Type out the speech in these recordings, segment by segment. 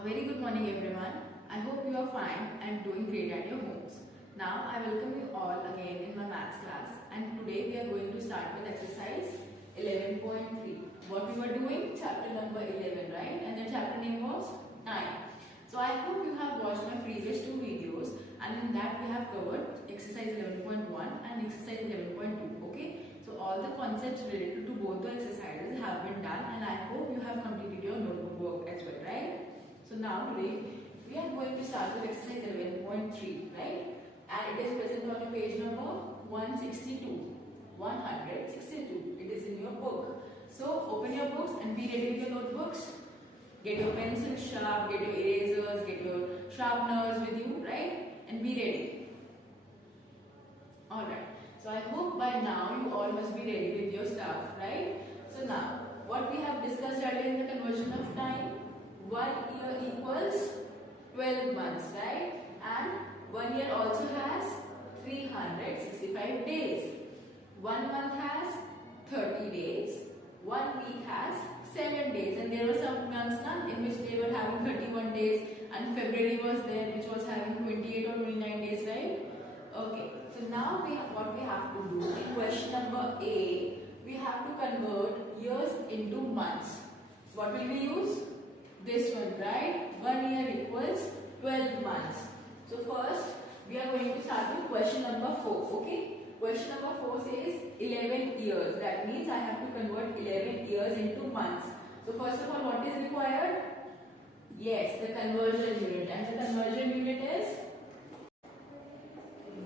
A very good morning everyone. I hope you are fine and doing great at your homes. Now I welcome you all again in my maths class, and today we are going to start with exercise 11.3. What we were doing? Chapter number 11, right? And the chapter name was time. So I hope you have watched my previous two videos, and in that we have covered exercise 11.1 and exercise 11.2. Okay? So all the concepts related to both the exercises have been done, and I hope you have completed your notebook work as well, right? So now today we are going to start with exercise 11.3, right? And it is present on your page number 162. 162. It is in your book. So open your books and be ready with your notebooks. Get your pencils sharp, get your erasers, get your sharpeners with you, right? And be ready. Alright. So I hope by now you all must be ready with your stuff, right? So now, what we have discussed earlier in the conversion of time, 1 year equals 12 months, right? And 1 year also has 365 days. 1 month has 30 days. 1 week has 7 days. And there were some months in which they were having 31 days, and February was there which was having 28 or 29 days, right? Okay. So now what we have to do in question number A, we have to convert years into months. What will we use? This one, right? 1 year equals 12 months. So first we are going to start with question number 4. Okay? Question number 4 says 11 years. That means I have to convert 11 years into months. So first of all, what is required? Yes, the conversion unit. And the conversion unit is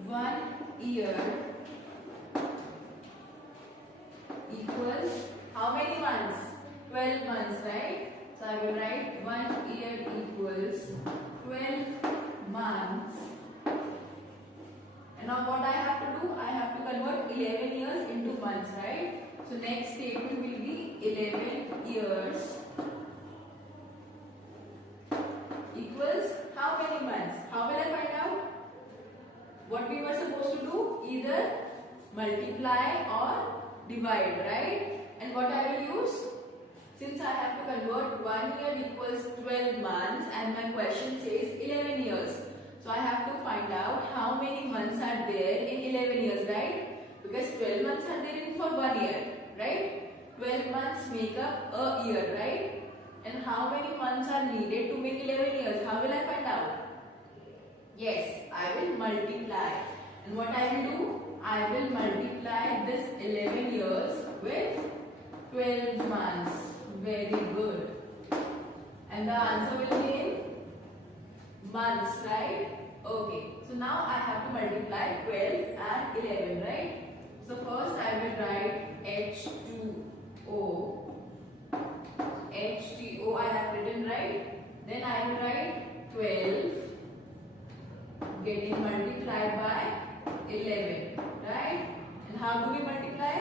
1 year equals how many months? 12 months, right? So I will write 1 year equals 12 months. And now what I have to do? I have to convert 11 years into months, right? So next statement will be 11 years equals how many months? How will I find out? What we were supposed to do? Either multiply or divide, right? And what I will use? Since I have to convert 1 year equals 12 months and my question says 11 years. So I have to find out how many months are there in 11 years, right? Because 12 months are there in for 1 year, right? 12 months make up a year, right? And how many months are needed to make 11 years? How will I find out? Yes, I will multiply. And what I will do? I will multiply this 11 years with 12 months. Very good. And the answer will be in months, right? Okay. So now I have to multiply 12 and 11, right? So first I will write H2O. H2O I have written, right? Then I will write 12 getting multiplied by 11, right? And how do we multiply?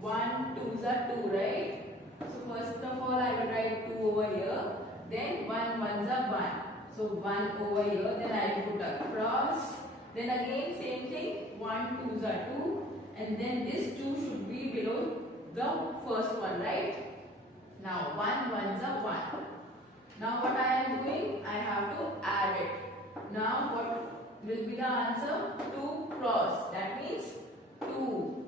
1 2s are 2, right? So first of all I will write 2 over here, then 1 1s are 1. So 1 over here, then I will put across, then again same thing, 1 2s are 2, and then this 2 should be below the first one, right? Now 1 1s are 1. Now what I am doing? I have to add it. Now what will be the answer? 2 cross, that means 2.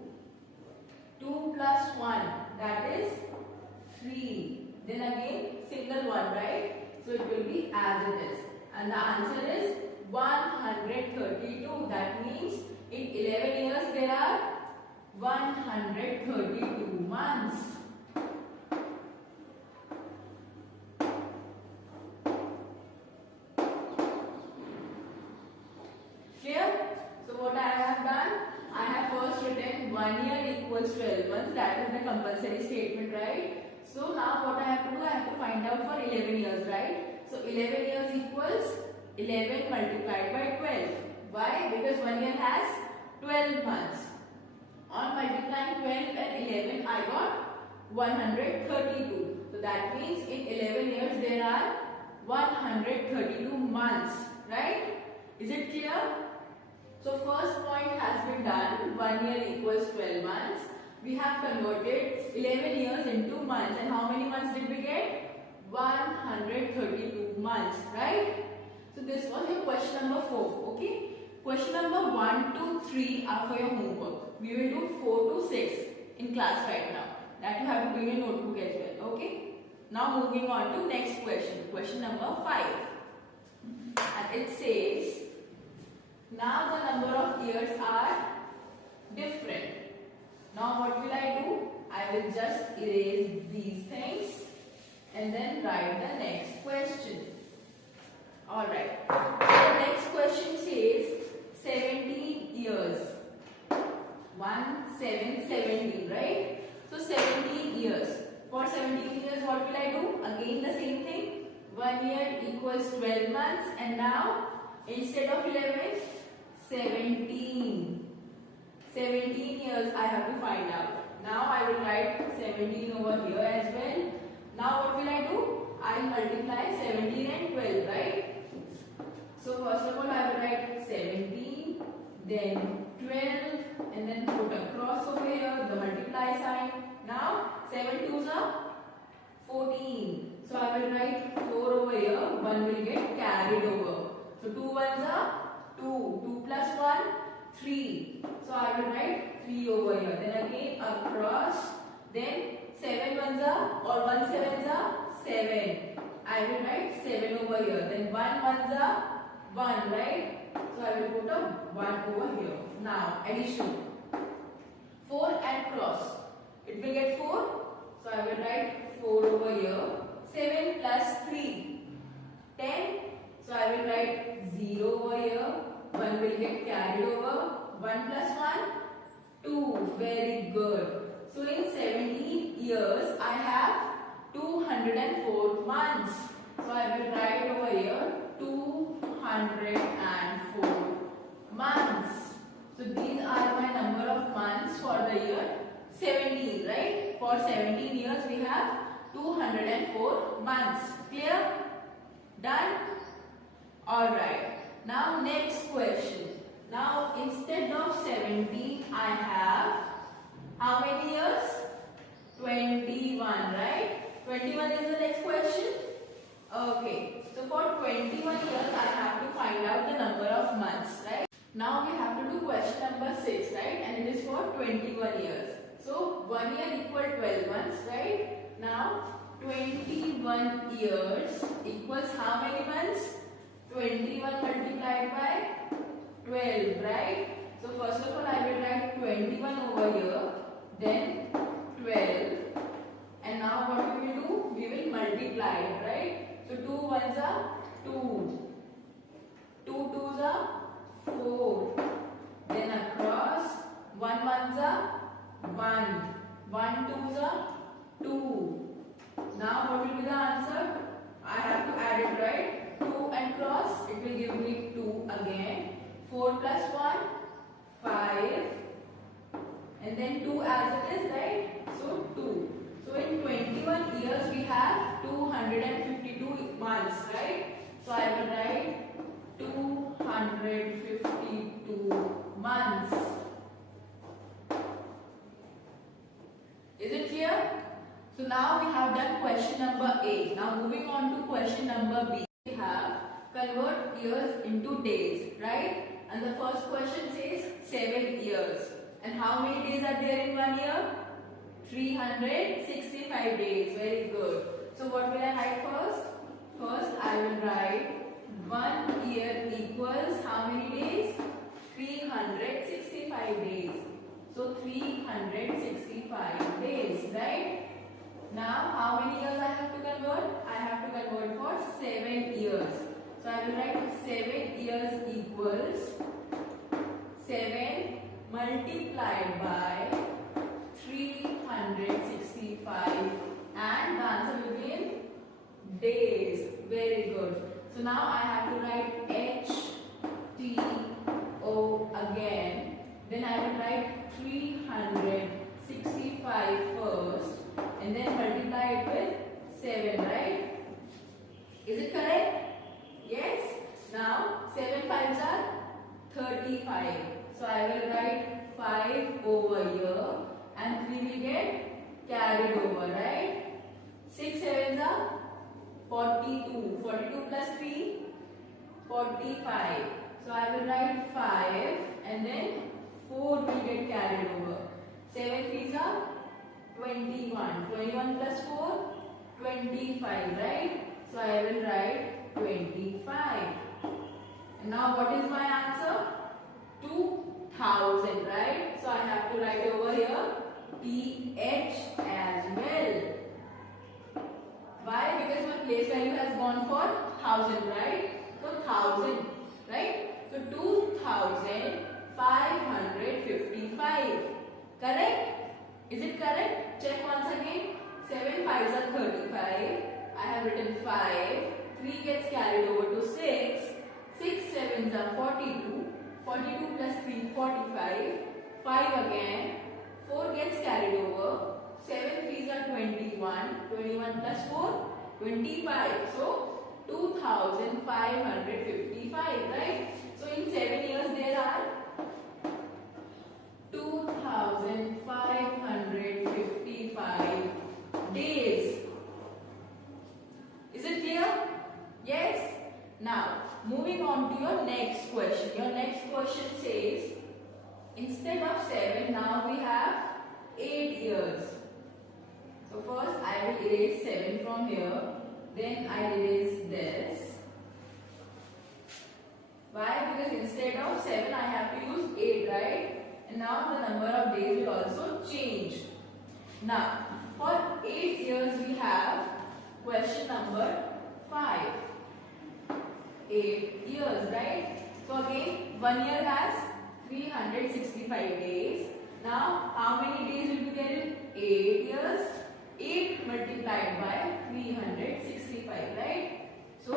2 plus 1, that is 3. Then again single one, right? So it will be as it is. And the answer is 132. That means in 11 years there are 132 months. Clear? So what I have done? I have first written 1 year equals 12 months. That is the compulsory statement, right? So now what I have to do? I have to find out for 11 years, right? So 11 years equals 11 multiplied by 12. Why? Because 1 year has 12 months. On multiplying 12 and 11, I got 132. So that means in 11 years there are 132 months, right? Is it clear? So first point has been done. 1 year equals 12 months. We have converted 11 years into months. And how many months did we get? 132 months. 4. Okay. Question number 1 to 3 are for your homework. We will do 4 to 6 in class right now. That you have to bring your notebook as well. Okay. Now moving on to next question. Question number 5. And it says, now the number of years are different. Now what will I do? I will just erase these things and then write the next question. Alright. So the next question says 17 years. 1, 7, 17, right? So 17 years. For 17 years, what will I do? Again the same thing. 1 year equals 12 months, and now instead of 11, 17. 17 years I have to find out. Now I will write 17 over here as well. Now what will I do? I will multiply 17 and 12, right? So first of all I will write 17, then 12, and then put a cross over here, the multiply sign. Now 7 2s are 14. So I will write 4 over here, 1 will get carried over. So 2 1s are 2, 2 plus 1, 3. So I will write 3 over here. Then again across, then 7 1s are, or 1 7s are 7. I will write 7 over here. Then 1 1s are 1, right? So I will put a 1 over here. Now addition. 4 and cross. It will get 4. So I will write 4 over here. 7 plus 3. 10. So I will write 0 over here. 1 will get carried over. 1 plus 1. 2. Very good. So in 17 years I have 204 months. So I will write over here 204 months. So these are my number of months for the year 17, right? For 17 years we have 204 months. Clear? Done? Alright. Now next question. Now instead of 17 I have how many years? 21, right? 21 is the next question. Okay. So for 21 years I have to find out the number of months, right? Now we have to do question number 6, right? And it is for 21 years. So 1 year equal 12 months, right? Now 21 years equals how many months? 21 multiplied by 12, right? So first of all I will write 21 over here, then 12, and now what we will do? We will multiply it, right? So 2 1s are 2, 2 2s are 4, then across 1 1s are 1, 1 2s are 2. Now what will be the answer? I have to add it, right? 2 and cross, it will give me 2 again. 4 plus 1, 5, and then 2 as it is, right? So 2. So in 21 years we have 252 months, right? So I will write 252 months. Is it clear? So now we have done question number A. Now moving on to question number B. We have convert years into days, right? And the first question says 7 years. And how many days are there in 1 year? 365 days. Very good. So what will I write first? First I will write 1 year equals how many days? 365 days. So 365 days, right? Now how many years I have to convert? I have to convert for 7 years. So I will write 7 years equals 7 multiplied by 365, and the answer will be in days. Very good. So now I have to write HTO again. Then I will write 365 first and then multiply it with 7, right? Is it correct? Yes. Now 7 5s are 35. So I will write 5 over here and 3 will get carried over, right? 6 7s are 42. 42 plus 3, 45. So So I will write 5 and then 4 will get carried over. 7 3s are 21. 21 plus 4, 25, right? So I will write 25. And now what is my answer? 2000, right? So I have to write over here TH as well. Why? Because my place value has gone for 1000, right? So 1000, right? So 2555. Correct? Is it correct? Check once again. 7 5s are 35. I have written 5. 3 gets carried over to 6. 6 7s are 42. 42 plus 3 45. 5 again. 4 gets carried over. 7 3s are 21. 21 plus 4 25. So 2555, right? So in 7 years there are 2555 days. Is it clear? Yes? Now, moving on to your next question. Your next question says, instead of 7, now we have 8 years. So first I will erase 7 from here. Then I erase this. Why? Because instead of 7 I have to use 8, right? And now the number of days will also change. Now, for 8 years we have question number 5. 8 years, right? So again, 1 year has 365 days. Now, how many days will be there in 8 years? 8 multiplied by 365, right? So,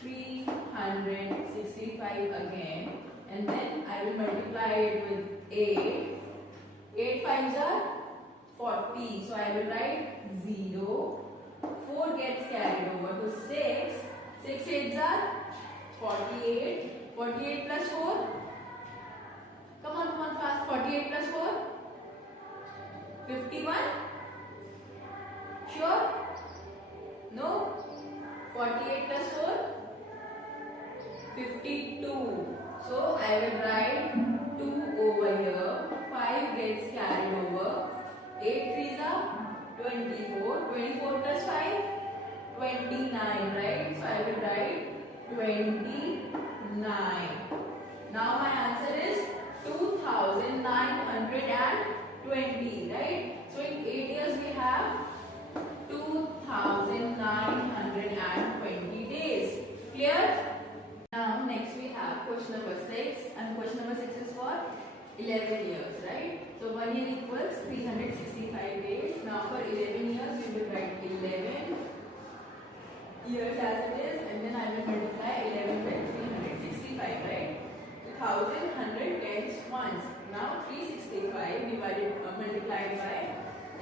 365 again. And then I will multiply it with 8. 8 5s are 40. So I will write 0. 4 gets carried over to 6. 6 8s are 48. 48 plus 4. Come on fast. 48 plus 4. 51. Sure? No? 48 plus 4. 52. So I will write 2 over here. 5 gets carried over. 8 3s are 24. 24 plus 5, 29, right? So I will write 29. Now my answer is 2920, right? So in 8 years we have 2920 days. Clear? Now next we have question number 6, and question number 6 is for 11 years, right? So 1 year equals 365 days. Now for 11 years we will write 11 years as it is, and then I will multiply 11 by 365, right? 1100 tens once. Now 365 multiplied by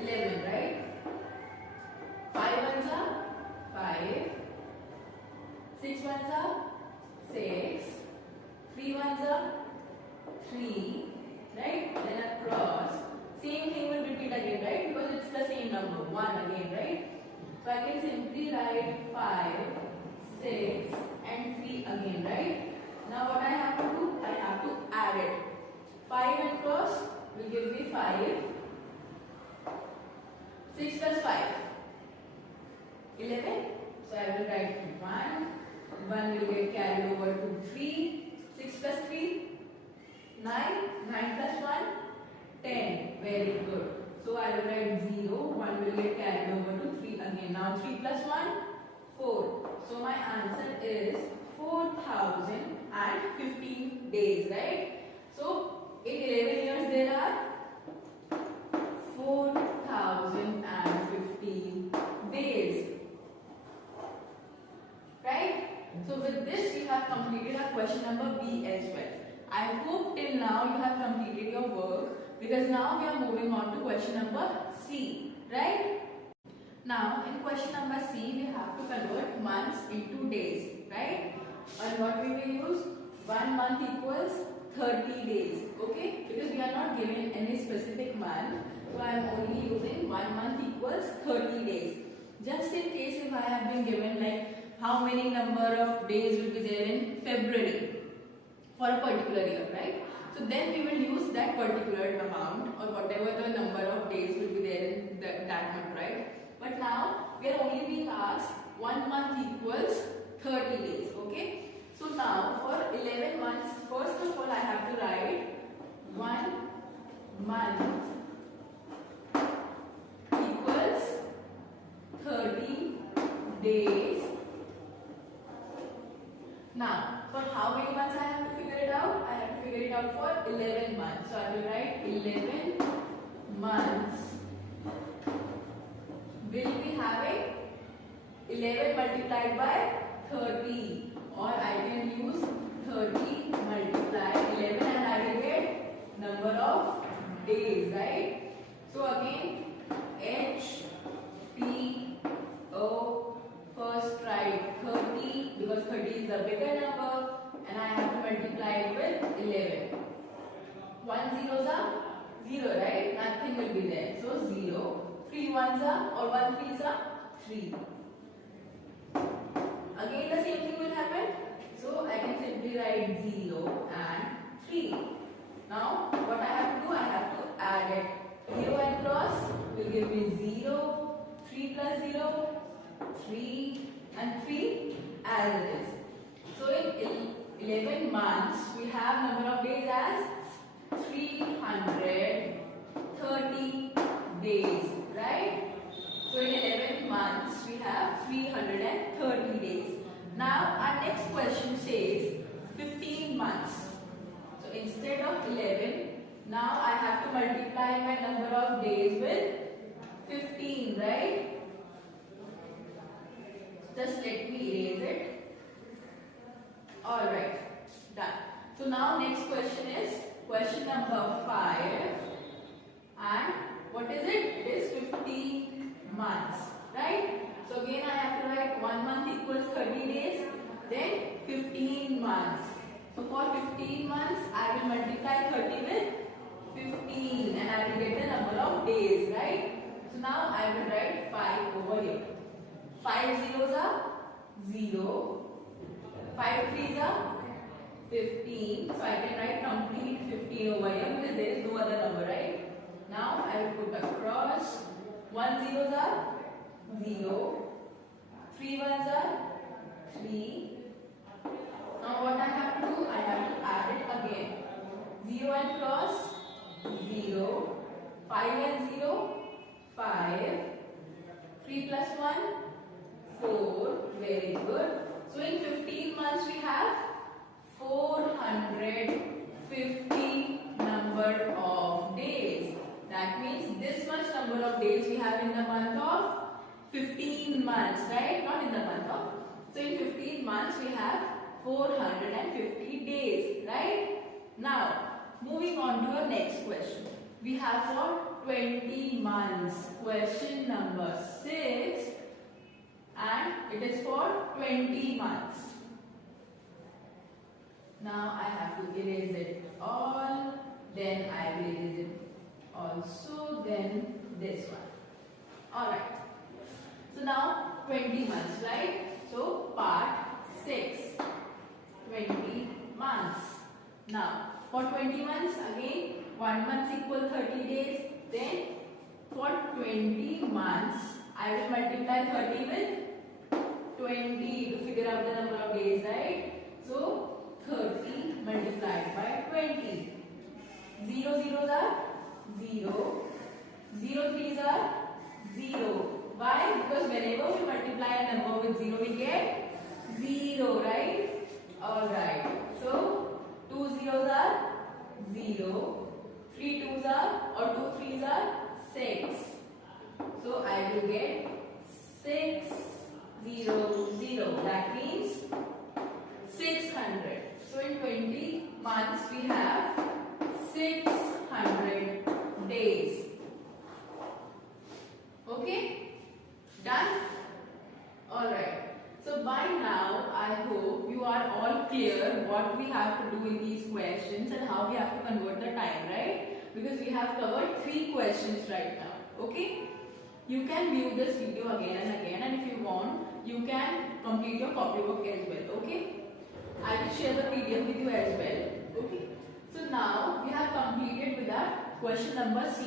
11, right? 5 ones are 5. 6 ones are 6. 3 ones are 3. Right? Then across. Same thing will repeat again, right? Because it's the same number. 1 again, right? So I can simply write 5, 6 and 3 again, right? Now what I have to do? I have to add it. 5 and cross will give me 5. 6 plus 5. 11. So I will write 1. 1 will get carried over to 3. 6 plus 3. 9. 9 plus 1. 10. Very good. So I will write 0. 1 will get carried over to 3 again. Now 3 plus 1. 4. So my answer is 4015 days, right? So in 11 years there are 4015 days. Right? So with this we have completed our question number B as well. I hope till now you have completed your work, because now we are moving on to question number C. Right? Now in question number C we have to convert months into days. Right? And what we will use? 1 month equals 30 days. Okay? Because we are not given any specific month. So I am only using 1 month equals 30 days. Just in case if I have been given like how many number of days will be there in February. for a particular year, right? So then we will use that particular amount or whatever the number of days will be there in that month, right? But now we are only being asked 1 month equals 30 days, okay? So now for 11 months, first of all I have to write 1 month equals 30 days. Now, for how many months I have to figure it out? I have to figure it out for 11 months. So I will write 11 months will be having 11 multiplied by 30, or I can use 30 multiply 11 and I will get number of days, right? So again, H, P, O, first write 30 because 30 is the bigger number and I have to multiply it with 11. 1 zeros are 0, right? Nothing will be there. So 0. 3 ones are or 1 threes are 3. Again the same thing will happen. So I can simply write 0 and 3. Now what I have to do? I have to add it. 0 and cross will give me 0. 3 plus 0, 3 and 3 as it is. So in 11 months we have number of days as 330 days, right? So in 11 months we have 330 days. Now our next question says 15 months. So instead of 11, now I have to multiply my number of days with 15, right? Just let me erase it. Alright, done. So now next question is question number 5. And what is it? It is 15 months, right? So again I have to write 1 month equals 30 days, then 15 months. So for 15 months I will multiply 30 with 15 and I will get the number of days, right? So now I will write 5 over here. 5 zeros are 0, 5 threes are 15, so I can write complete 15 over here because there is no other number, right? Now I will put across. 1 zeros are 0, 3 ones are 3. Now what I have to do? I have to add it again. 0 and cross 0, 5 and 0, 5, 3 plus 1, 4, very good. So in 15 months we have 450 number of days. That means this much number of days we have in the month of 15 months, right? Not in the month of. So in 15 months we have 450 days, right? Now moving on to our next question. We have for 20 months. Question number 6. And it is for 20 months. Now I have to erase it all, then I will erase it also, then this one. Alright. So now 20 months, right? So part 6. 20 months. Now for 20 months again 1 month equal 30 days. Then for 20 months I will multiply 30 with 20 to figure out the number of days, right? So 30 multiplied by 20. 0 zeros are 0. 0 threes are 0. Why? Because whenever we multiply a number with 0 we get 0, right? Alright. So 2 zeros are 0. 3 twos are or 2 threes are 6. So I will get 6 0 0. That means 600. So in 20 months we have 600 days. Okay? Done? Alright. So by now I hope you are all clear what we have to do in these questions and how we have to convert the time, right? Because we have covered 3 questions right now. Okay? You can view this video again and again, and if you want, you can complete your copywork as well. Okay? I will share the PDF with you as well. now we have completed with our question number C.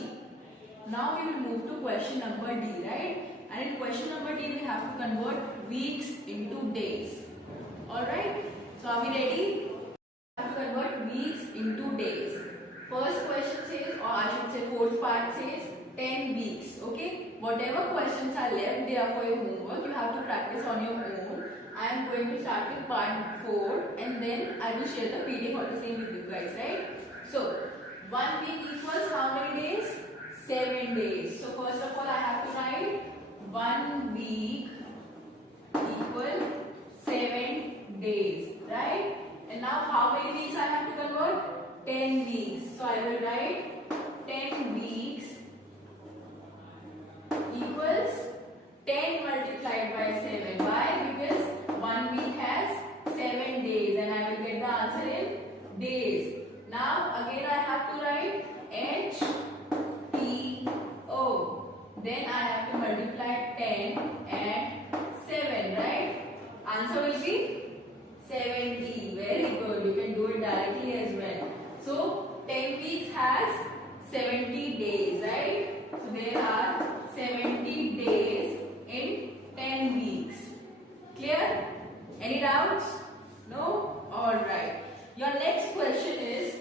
Now we will move to question number D, right? And in question number D, we have to convert weeks into days. Alright? So are we ready? We have to convert weeks into days. First question says, or I should say fourth part says 10 weeks. Okay? Whatever questions are left, they are for your homework. You have to practice on your own. I am going to start with part 4 and then I will share the PDF of the same with you guys, right? So, 1 week equals how many days? 7 days. So, first of all, I have to write 1 week equal 7 days, right? And now, how many weeks I have to convert? 10 weeks. So, I will write 10 weeks equals 10 multiplied by 7. Why? Because 1 week has 7 days and I will get the answer in days. Now again I have to write H T O. Then I have to multiply 10 and 7, right? Answer will be 70. Very good. You can do it directly as well. So 10 weeks has 70 days, right? So there are 70 days in 10 weeks. Clear? Any doubts? No? Alright. Your next question is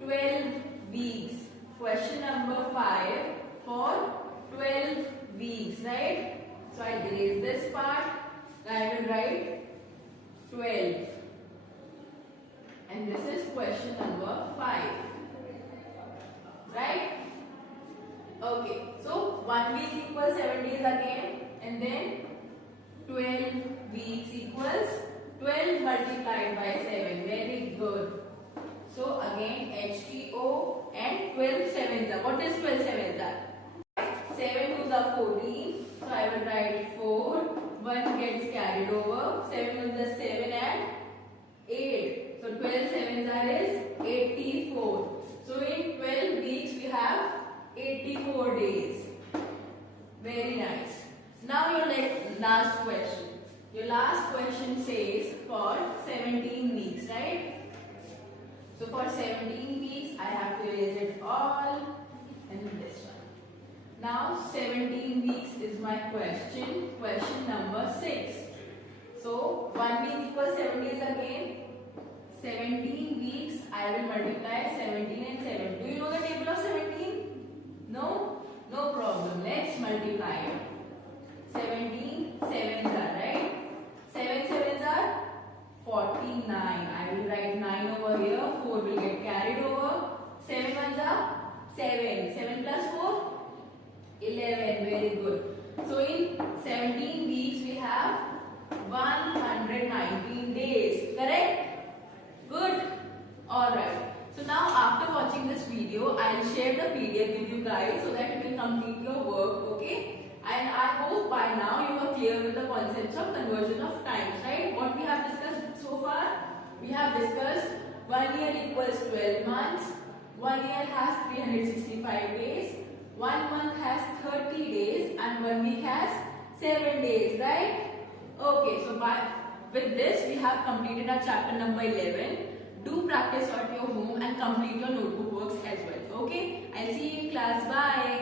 12 weeks. Question number 5 for 12 weeks, right? So I erase this part. I will write 12. And this is question number 5. Right? Okay. So 1 week equals 7 days again. And then 12 weeks equals 12 multiplied by 7. Very good. So again HTO and 12 sevens are. What is 12 sevens are? 7 twos are 14. So I will write 4. 1 gets carried over. 7 is the 7 and 8. So 12 sevens are is 84. So in 12 weeks we have 84 days. Very nice. Now your last question. Your last question says for 17 weeks, right? So for 17 weeks, I have to erase it all and this one. Now 17 weeks is my question. Question number 6. So 1 week equals 7 days again. 17 weeks, I will multiply 17 and 7. Do you know the table of 17? No? No problem. Let's multiply it. 17 sevens are, right? 7 sevens are 49. I will write 9 over here. 4 will get carried over. 7 ones are 7. 7 plus 4? 11. Very good. So in 17 weeks we have 119 days. Correct? Good? Alright. So now after watching this video, I will share the PDF with you guys so that you can complete your work. Okay? And I hope by now you are clear with the concepts of conversion of times, right? What we have discussed so far? We have discussed 1 year equals 12 months, 1 year has 365 days, 1 month has 30 days and 1 week has 7 days, right? Okay, so with this we have completed our chapter number 11. Do practice at your home and complete your notebook works as well. Okay, I'll see you in class. Bye.